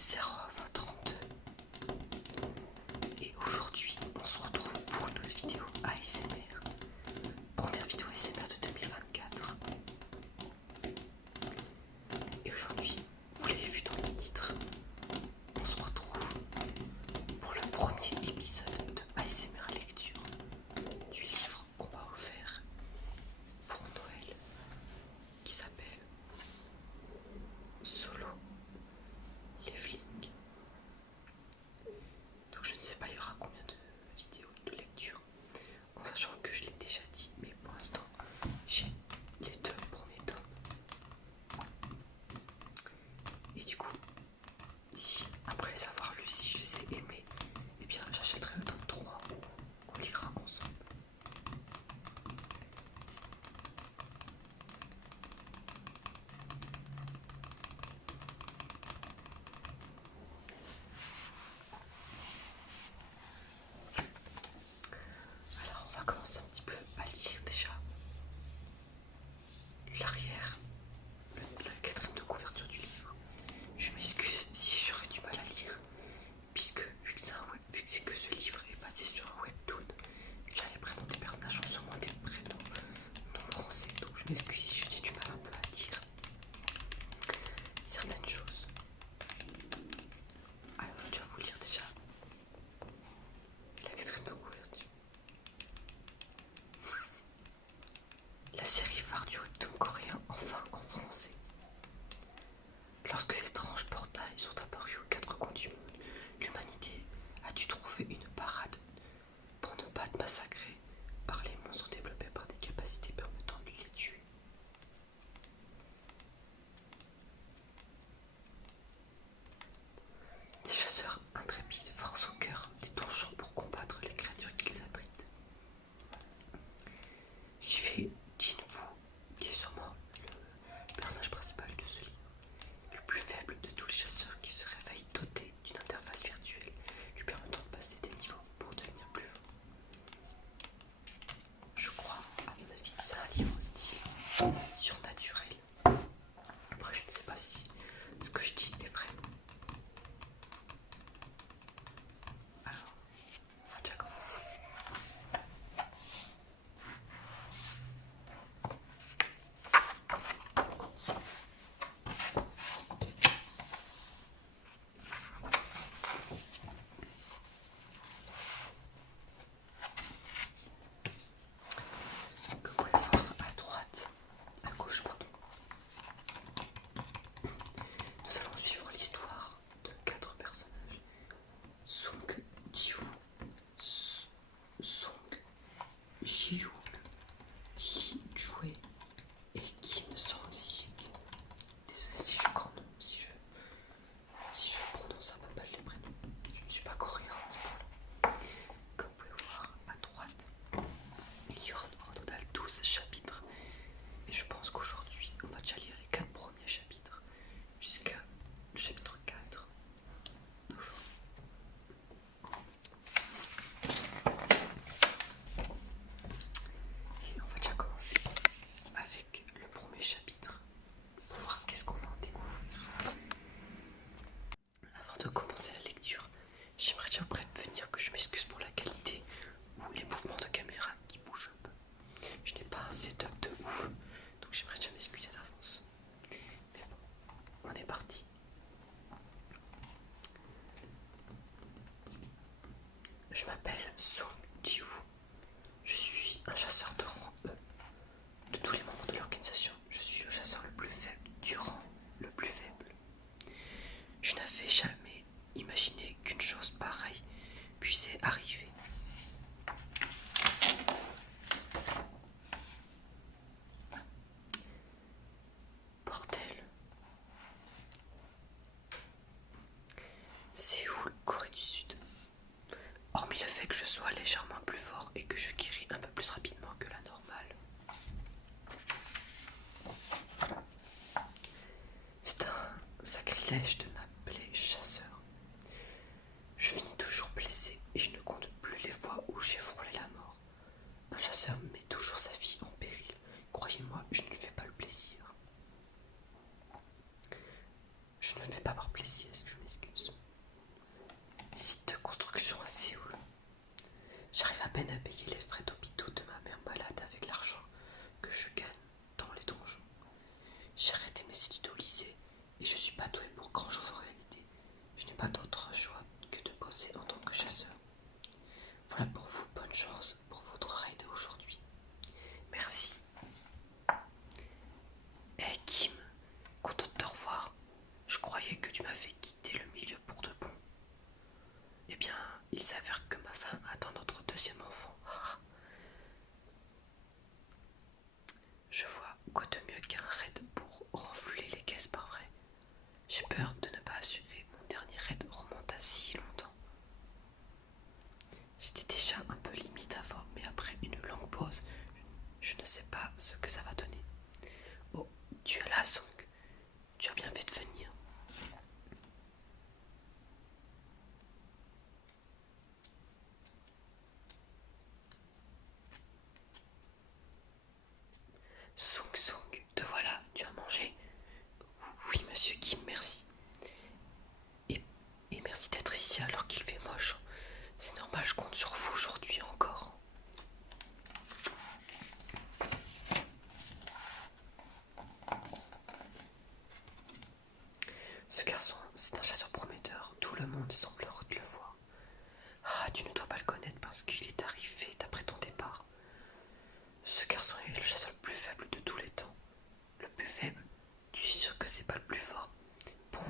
0h32 et aujourd'hui on se retrouve pour une nouvelle vidéo ASMR. Première vidéo ASMR de 2024. Et aujourd'hui, vous l'avez vu dans le titre, on se retrouve pour le premier épisode de ASMR lecture du livre qu'on m'a offert pour Noël qui s'appelle Solo Leveling. Donc je ne sais pas il y aura combien de vidéos de lecture, en sachant que je l'ai déjà dit, mais pour l'instant j'ai les 2 premiers tomes. Et du coup, si après les avoir lus, si je les ai aimés, eh bien j'achèterai le tome 3 qu'on lira ensemble. Alors on va commencer un petit peu à lire déjà l'arrière, la quatrième de couverture du livre. Je m'excuse si j'aurais du mal à lire, puisque vu que ce livre est basé sur un webtoon, et là les prénoms des personnages sont sûrement des prénoms non français, donc je m'excuse si j'ai du mal un peu à dire certaines choses. Alors je vais déjà vous lire déjà la quatrième de couverture. La série phare du webtoon coréen enfin en français. Lorsque d'étranges portails sont apparus aux 4 coins du monde, l'humanité a dû trouver une parade pour ne pas être massacrée par les monstres développés par des capacités permettant de les tuer. Des chasseurs intrépides forcent au cœur des donjons pour combattre les créatures qu'ils abritent. Suivez Jinwoo, qui est sûrement le personnage principal de ce livre, le plus faible de tous les chasseurs, qui se réveille doté d'une interface virtuelle lui permettant de passer des niveaux pour devenir plus fort. Je crois, à mon avis, que c'est un livre style surnaturel. Après, je ne sais pas si ce que je dis est vrai. Alors, on va déjà commencer. Comme vous pouvez voir à droite, à gauche, pardon, nous allons suivre l'histoire de 4 personnages. Sung Ji-woo, Song Ji-woo, Hee-jue et Kim Song-sik. Désolé si je si je prononce un peu mal les prénoms. Je ne suis pas coréen à ce point-là. Comme vous pouvez voir à droite, il y aura en total 12 chapitres. Et je pense qu'aujourd'hui, on va déjà lire les 4 premiers chapitres jusqu'à le chapitre 4. Et on va déjà commencer avec le premier chapitre pour voir qu'est-ce qu'on va en découvrir. Avant de commencer la lecture, j'aimerais déjà prévenir que je m'excuse pour la qualité ou les mouvements de caméra qui bougent un peu. Je n'ai pas un setup de ouf, donc j'aimerais déjà m'excuser d'avance. Mais bon, on est parti. Je m'appelle Song Ji-woo. Je suis un chasseur de rang E. De tous les membres de l'organisation, je suis le chasseur le plus faible du rang le plus faible. Je n'avais jamais imaginé qu'une chose pareille puisse arriver. Bordel. Séoul, Corée du Sud. Hormis le fait que je sois légèrement plus fort et que je guéris un peu plus rapidement que la normale. C'est un sacrilège de m'appeler chasseur. Je finis toujours blessé et je ne compte plus les fois où j'ai frôlé la mort. Un chasseur met toujours sa vie en péril. Croyez-moi, je ne lui fais pas le plaisir. Je ne le fais pas par plaisir, je m'excuse.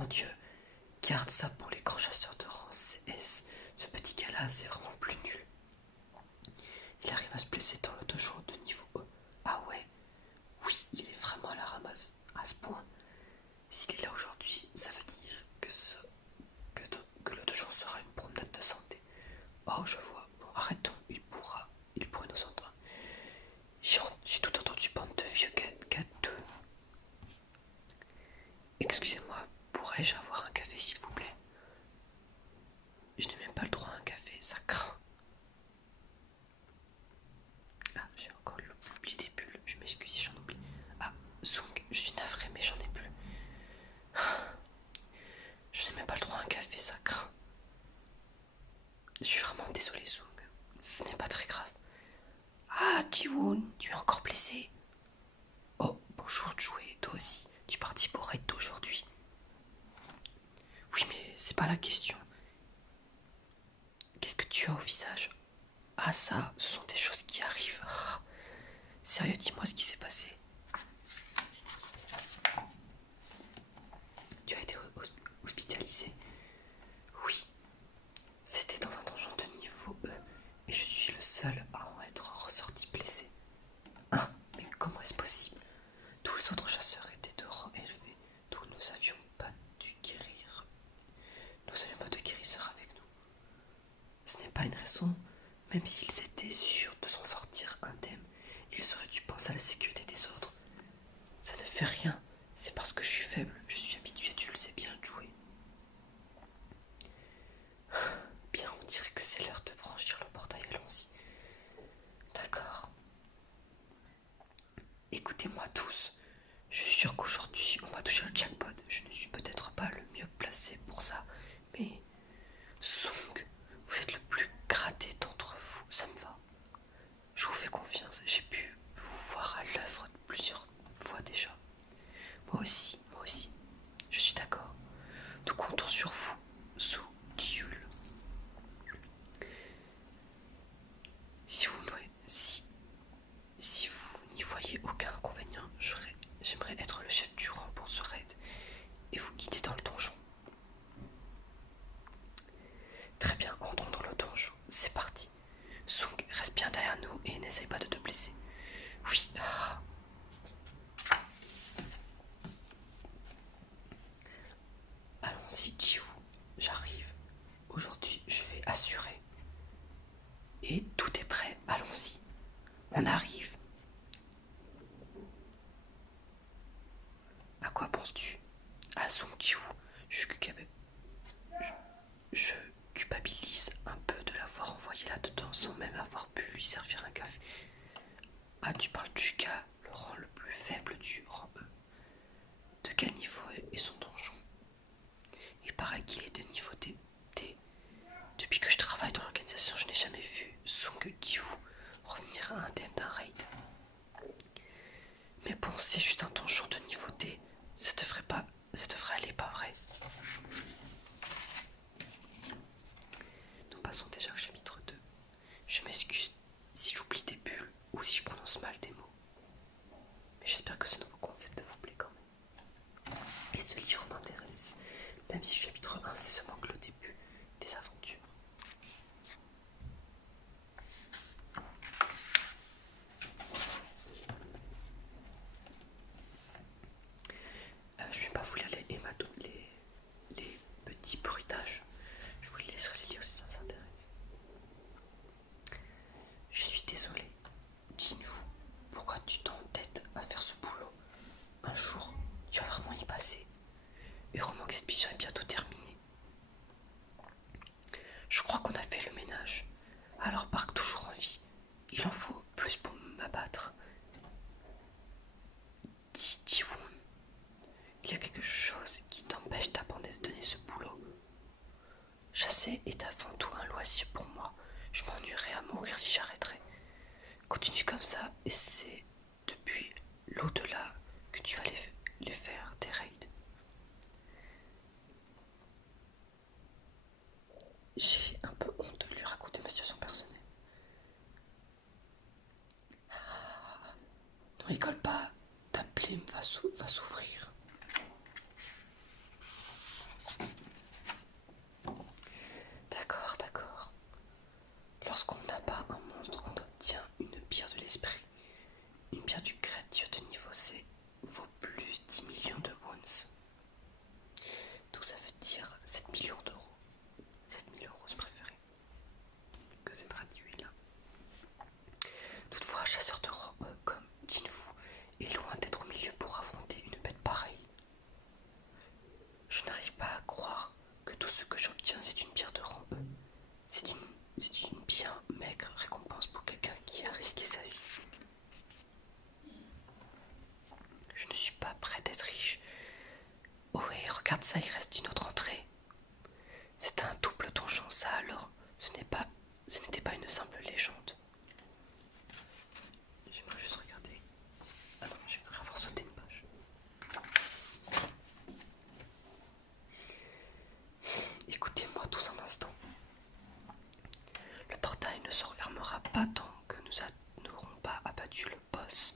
mon Dieu, garde ça pour les grands chasseurs de rang CS. Ce petit gars-là, c'est vraiment plus nul. Il arrive à se blesser dans le dojo de niveau E. Ah ouais, oui, il est vraiment à la ramasse. À ce point, s'il est là aujourd'hui, ça veut dire que le dojo sera une promenade de santé. Oh, je vois. Bon, arrêtons, il pourrait nous entendre. J'ai tout entendu, bande de vieux gâteux. Excusez-moi, pourrais-je avoir un café s'il vous plaît? Je n'ai même pas le droit à un café, ça craint. Ah, j'ai encore oublié des bulles, je m'excuse si j'en oublie. Ah, Sung, je suis navré mais j'en ai plus. Je n'ai même pas le droit à un café, ça craint. Je suis vraiment désolé Sung, ce n'est pas très grave. Ah, Jiwoon, tu es encore blessé? Oh, bonjour Jouet, toi aussi, tu es parti pour raid aujourd'hui. Oui, mais c'est pas la question. Qu'est-ce que tu as au visage? Ah ça, ce sont des choses qui arrivent. Ah, sérieux, dis-moi ce qui s'est passé. Tu as été hospitalisé? Oui. C'était dans un donjon de niveau E et je suis le seul à en être ressorti blessé. Hein? Mais comment est-ce possible? Tous les autres chasseurs étaient de rang élevé, donc nous n'avions pas de guérisseur avec nous. Ce n'est pas une raison, même s'ils étaient sûrs de s'en sortir indemnes, ils auraient dû penser à la sécurité des autres. Ça ne fait rien, c'est parce que je suis faible, je suis habitué, tu le sais bien, jouer. Bien, on dirait que c'est l'heure de franchir le portail, allons-y. D'accord. Écoutez-moi tous, je suis sûr qu'aujourd'hui on va toucher le jackpot. Je ne suis peut-être pas le mieux placé pour ça, mais Sung, vous êtes le plus gradé d'entre vous, ça me va. Je vous fais confiance, j'ai pu vous voir à l'œuvre plusieurs fois déjà. Moi aussi, je suis d'accord. Nous comptons sur vous, Soo Kyul. Si vous n'y voyez aucun inconvénient, j'aimerais être le chef du rang pour ce raid et vous guider dans le donjon. Très bien, entrons dans le donjon. C'est parti. Sung, reste bien derrière nous et n'essaye pas de te blesser. Oui. Ah. Allons-y, Jiwoo. J'arrive. Aujourd'hui, je vais assurer. Et tout est prêt. Allons-y. On arrive. À quoi penses-tu? À Sung Jiwoo. Je culpabilise un peu de l'avoir envoyé là-dedans sans même avoir pu lui servir un café. Ah, tu parles du gars, le rang le plus faible du rang E. De quel niveau est son donjon? Il paraît qu'il est de niveau D. Depuis que je travaille dans l'organisation, je n'ai jamais vu Sung Jiwoo revenir indemne d'un raid. Mais bon, c'est juste un donjon de niveau D. Ça devrait aller, pas vrai? Nous passons déjà au chapitre 2. Je m'excuse si j'oublie des bulles ou si je prononce mal des mots. Mais j'espère que ce nouveau concept vous plaît quand même. Et ce livre m'intéresse, même si le chapitre 1 c'est seulement que le début des aventures. Je ne vais pas vous lire les petits bruitages. Je vous les laisserai les lire si ça vous intéresse. Je suis désolé, Jinwoo, pourquoi tu t'entêtes à faire ce boulot? Un jour, tu vas vraiment y passer. Heureusement que cette mission est bientôt terminée. regarde ça, il reste une autre entrée. C'est un double donjon, ça alors. Ce n'était pas une simple légende. J'aimerais juste regarder. Ah non, j'ai cru avoir sauté une page. Écoutez-moi tous un instant. Le portail ne se refermera pas tant que nous n'aurons pas abattu le boss.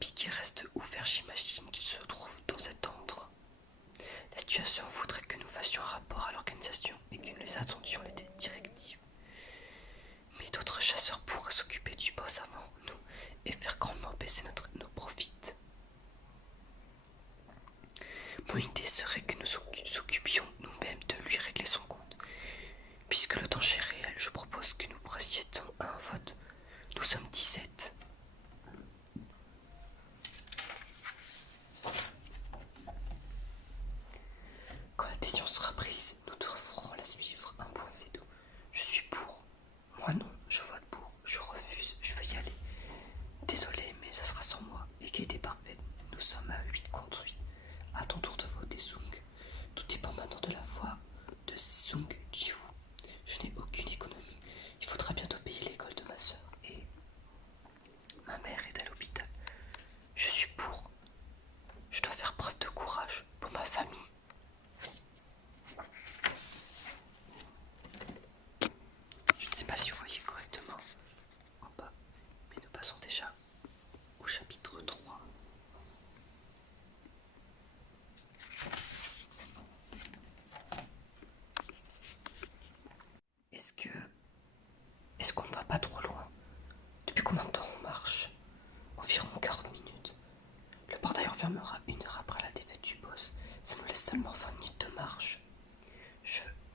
Puis qu'il reste ouvert, j'imagine qu'il se trouve dans cet antre. La situation voudrait que nous fassions un rapport à l'organisation et que nous attendions les directives. Mais d'autres chasseurs pourraient s'occuper du boss avant nous et faire grandement baisser nos profits. Mon idée serait que nous occupions nous-mêmes de lui régler son compte. Puisque le danger est réel, je propose que nous procédions à un vote. Nous sommes 17. Quand la décision sera prise, nous devrons la suivre. Un point, c'est tout. Je suis pour. Moi non, je vote pour. Je refuse, je veux y aller. Désolé, mais ça sera sans moi. Égalité parfaite. Nous sommes à 8 contre 8. À ton tour de voter, Sung. Tout dépend maintenant de la voix de Sung Ji-woo. Je n'ai aucune économie. Il faudra bientôt payer l'école de ma soeur. Et ma mère est à l'hôpital. Je suis pour. Je dois faire preuve de courage pour ma famille. Je ne sais pas si vous voyez correctement en bas, mais nous passons déjà au chapitre 3. Est-ce qu'on ne va pas trop loin? Depuis combien de temps on marche? Environ 40 minutes. Le portail refermera 1 heure après la défaite du boss. Ça nous laisse seulement 20 minutes de marche.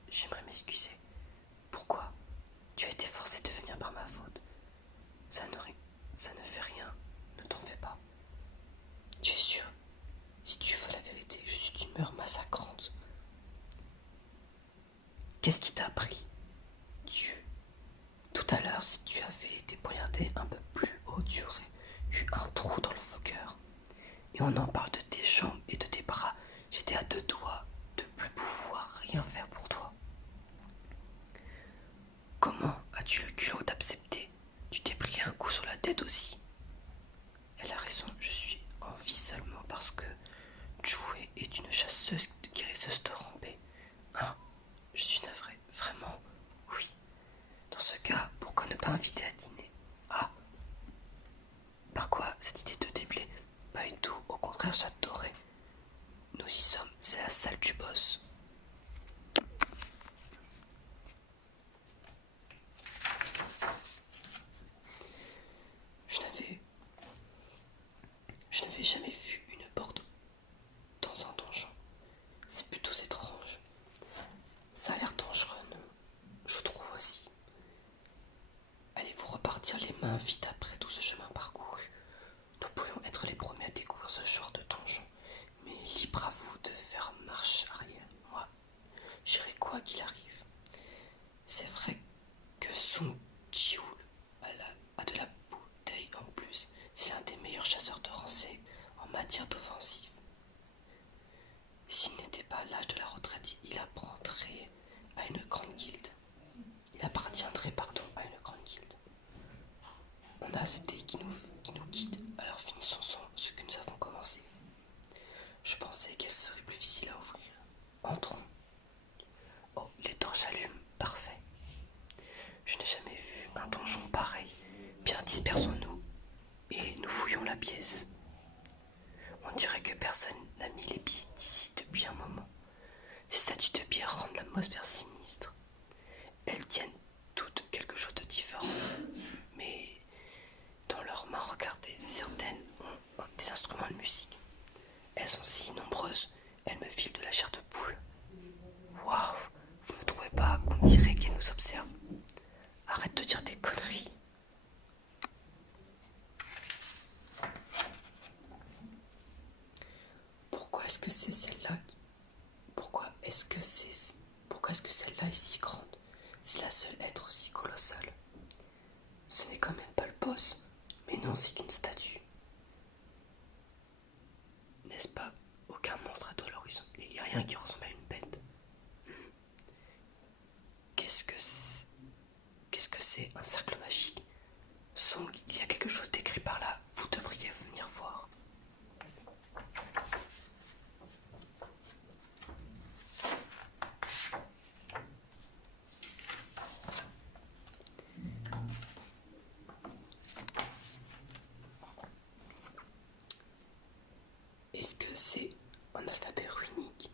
J'aimerais m'excuser. Pourquoi? Tu as été forcé de venir par ma faute. Ça ne fait rien. Ne t'en fais pas. Tu es sûr? Si tu veux la vérité, je suis d'une humeur massacrante. Qu'est-ce qui t'a pris? Dieu. Tout à l'heure, si tu avais été poignardé un peu plus haut, tu aurais eu un trou dans le cœur. Et on en parle de tes jambes et de tes bras. J'étais à 2 doigts de plus pouvoir rien faire pour toi. Comment as-tu le culot d'accepter? Tu t'es pris un coup sur la tête aussi. Elle a raison, je suis en vie seulement parce que Jouet est une chasseuse guérisseuse de rampée. Hein? Je suis navrée, vraiment? Oui. Dans ce cas, pourquoi ne pas inviter à dîner? Ah. Par quoi cette idée te déplaît? Pas du tout, au contraire j'adorais. Nous y sommes, c'est la salle du boss. Je n'avais jamais vu une porte dans un donjon. C'est plutôt étrange. Ça a l'air dangereux, non? Je trouve aussi. Allez-vous repartir les mains vides après tout ce chemin parcouru? Nous pourrions être les premiers à découvrir ce genre de donjon, mais libre à vous de faire marche arrière. Moi, j'irai quoi qu'il arrive. C'est vrai que Sung Ji-woo a de la bouteille en plus. C'est l'un des meilleurs chasseurs de rancés en matière d'offensive. S'il n'était pas à l'âge de la retraite, il apprendrait à une grande guilde. Il appartiendrait, à une grande guilde. On a accepté qui nous quitte, alors finissons ce que nous avons commencé. Je pensais qu'elle serait plus difficile à ouvrir. Entrons. Oh, les torches allument, parfait. Je n'ai jamais vu un donjon pareil. Bien, dispersons-nous et nous fouillons la pièce. On dirait que personne n'a mis les pieds d'ici depuis un moment. Ces statues de pierre rendent l'atmosphère sinistre. Elles tiennent toutes quelque chose de différent, mais dans leurs mains, regardez, certaines ont des instruments de musique. Elles sont si nombreuses, elles me filent de la chair de poule. Waouh, vous ne trouvez pas qu'on dirait qu'elles nous observent? Arrête de dire des conneries. Pourquoi est-ce que c'est celle-là Pourquoi est-ce que celle-là est si grande? C'est la seule être aussi colossale. Ce n'est quand même pas le boss, mais non, c'est une statue. N'est-ce pas? Aucun monstre à toi à l'horizon. Il n'y a rien rien qui ressemble à une bête. Qu'est-ce que c'est Qu'est-ce que c'est un cercle magique? Song, il y a quelque chose d'écrit par là. Vous devriez venir voir. Est-ce que c'est un alphabet runique?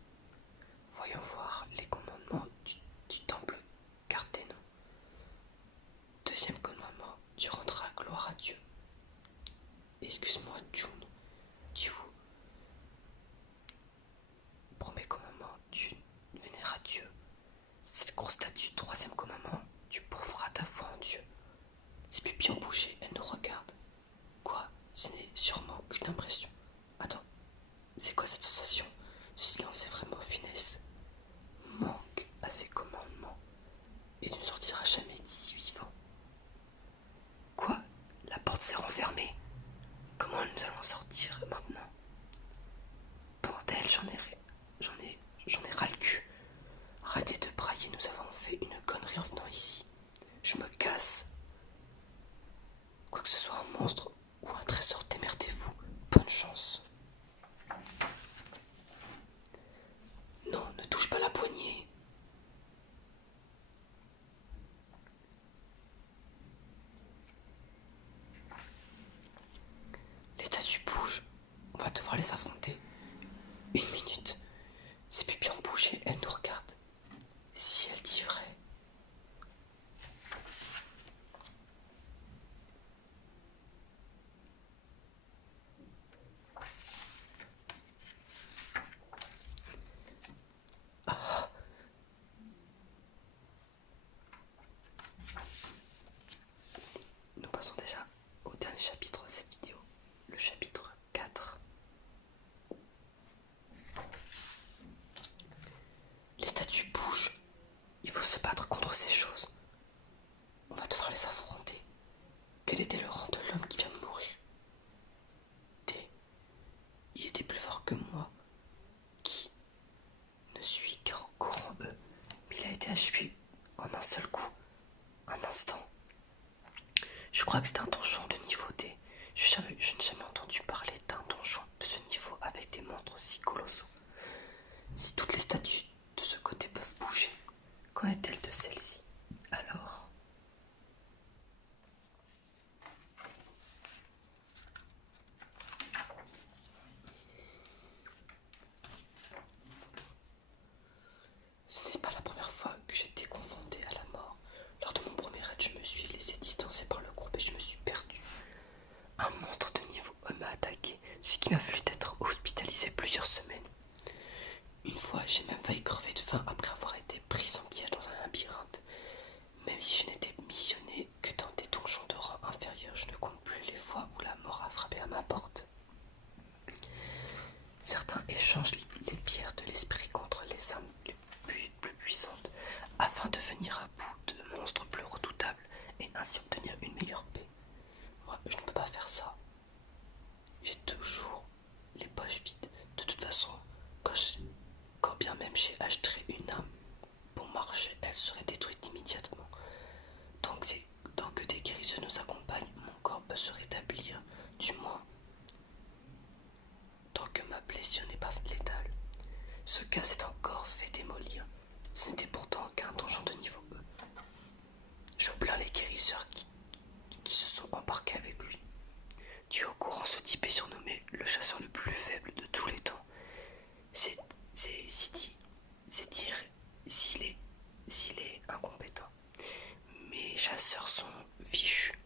Voyons voir les commandements du temple Carthénon. Deuxième commandement, tu rendras gloire à Dieu. Excuse-moi, June. Tu Premier commandement, tu vénéras Dieu. Cette course statue, troisième commandement, tu prouveras ta foi en Dieu. Ses pupilles ont bougé, elle nous regarde. Quoi? Ce n'est sûrement qu'une impression. Attends, c'est quoi cette sensation? Ce silence est vraiment funeste. Manque à ces commandements et tu ne sortiras jamais d'ici vivant. Quoi? La porte s'est renfermée. Comment nous allons sortir maintenant? Bordel, j'en ai ras le cul. Arrêtez de brailler, nous avons fait une connerie en venant ici. Je me casse. Quoi que ce soit un monstre ou un trésor, démerdez-vous. Bonne chance. Non, ne touche pas la poignée. Les statues bougent. On va devoir les affronter. Une minute. Ses pupilles ont bougé, elle nous regarde. Si elle dit vrai. Nous passons déjà au dernier chapitre de cette vidéo, le chapitre 4. Les statues bougent. Il faut se battre contre ces choses. On va devoir les affronter. Quel était le rang de l'homme qui vient de mourir? Il était plus fort que moi. Qui? Ne suis qu'au courant eux. Mais il a été achevé en un seul coup. Un instant. Je crois que c'est un donjon de niveau D. Je n'ai jamais entendu parler d'un donjon de ce niveau avec des monstres si colossaux. Si toutes les statues de ce côté peuvent bouger, qu'en est-elle de celle-ci? Alors, ce n'est pas la première fois que j'étais confronté à la mort. Lors de mon premier raid, je me suis laissé distancer par le groupe et je me suis perdu. Un monstre de niveau 1 m'a attaqué, ce qui m'a fallu être hospitalisé plusieurs semaines. Une fois, j'ai même failli crever de faim après avoir été prise en piège dans un labyrinthe. Même si je n'étais missionné que dans des donjons de rang inférieur, je ne compte plus les fois où la mort a frappé à ma porte. Certains échangent les pierres de l'esprit contre les armes plus puissantes afin de venir à bout de monstres plus redoutables et ainsi obtenir une meilleure paix. Moi, je ne peux pas faire ça. J'ai toujours les poches vides. De toute façon, quand bien même j'ai acheté une arme pour marcher, elle serait détruite immédiatement. Tant que des guérisseurs nous accompagnent, mon corps peut se rétablir, du moins tant que ma blessure n'est pas létale. Ce gars s'est encore fait démolir. Ce n'était pourtant qu'un donjon de niveau E. Je plains les guérisseurs qui se sont embarqués avec lui. Tu es au courant, ce type est surnommé le chasseur le plus faible de tous les temps. C'est dire s'il est incompétent. Mes chasseurs sont fichus.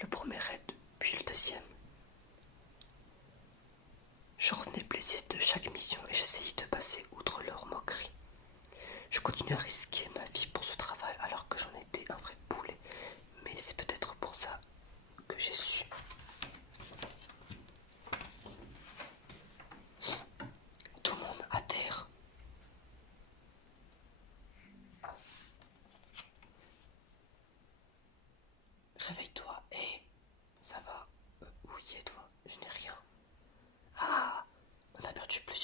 Le premier raid, puis le deuxième. Je revenais blessé de chaque mission et j'essayais de passer outre leurs moqueries. Je continuais à risquer ma vie pour ce travail alors que j'en étais un vrai boulet. Mais c'est peut-être pour ça que j'ai su. Tout le monde à terre. Réveille-toi. Hé, ça va? Oui, et toi? Je n'ai rien. Ah, on a perdu plusieurs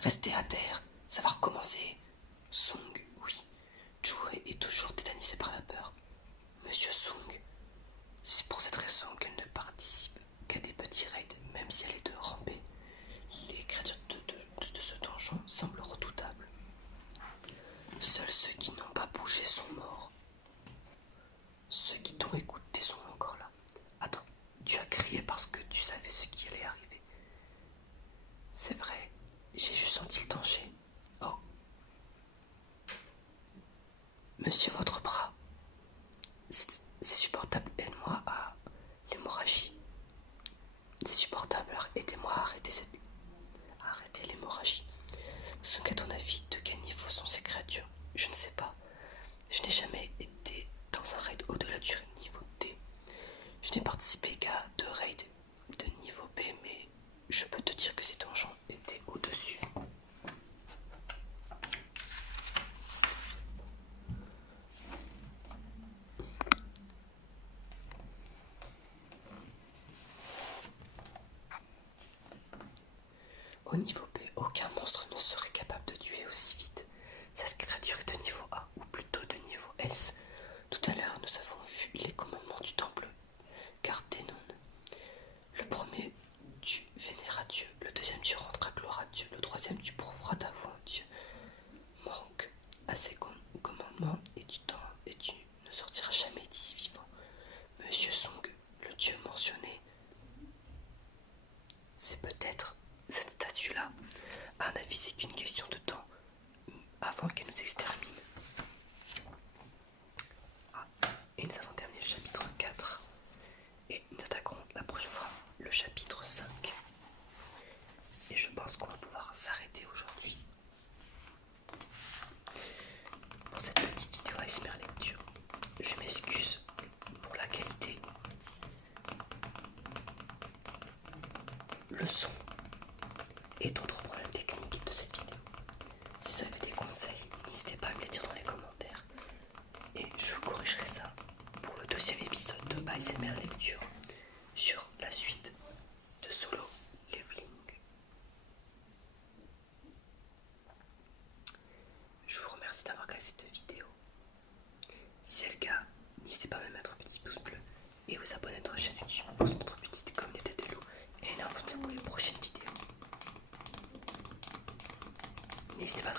Restez à terre, ça va recommencer. Sung, oui. Choué est toujours tétanisée par la peur. Monsieur Sung, c'est pour cette raison qu'elle ne participe qu'à des petits raids, même si elle est de ramper. Les créatures de ce donjon semblent redoutables. Seuls ceux qui n'ont pas bougé sont morts. Ceux qui t'ont écouté sont encore là. Attends, tu as crié parce que tu savais ce qui allait arriver. C'est vrai, j'ai juste senti le danger. Oh. Monsieur, votre bras. C'est supportable, aide-moi à l'hémorragie. C'est supportable, alors aidez-moi à arrêter l'hémorragie. Sont qu'à ton avis, de quel niveau sont ces créatures? Je ne sais pas. Je n'ai jamais été dans un raid au-delà du niveau D. Je n'ai participé qu'à 2 raids de niveau B, mais je peux te dire que ces donjons étaient au-dessus. Au niveau B, aucun monstre ne serait capable de tuer aussi vite. Cette créature est de niveau A, ou plutôt de niveau S. Tout à l'heure, nous avons vu les commandements du temple Carténon. Le premier, tu vénéras Dieu. Le deuxième, tu rendras gloire à Dieu. Le troisième, tu prouveras ta foi à Dieu. Manque à ces commandements et tu ne sortiras jamais d'ici vivant. Monsieur Sung, le dieu mentionné, c'est peut-être cette statue-là. À un avis, c'est qu'une question de temps avant qu'elle nous extermine. Ah, et nous avons terminé le chapitre 4. Et nous attaquerons la prochaine fois le chapitre 5. Et je pense qu'on va pouvoir s'arrêter aujourd'hui pour cette petite vidéo ASMR lecture. Je m'excuse pour la qualité, le son et d'autres problèmes techniques de cette vidéo. Si vous avez des conseils, n'hésitez pas à me les dire dans les commentaires. Et je corrigerai ça pour le deuxième épisode de ASMR lecture sur la suite de Solo Leveling. Je vous remercie d'avoir regardé cette vidéo. Si c'est le cas, n'hésitez pas à me mettre un petit pouce bleu et vous abonner à notre chaîne YouTube pour notre petite communauté de loups et à nous pour les prochaines vidéos. N'hésitez pas à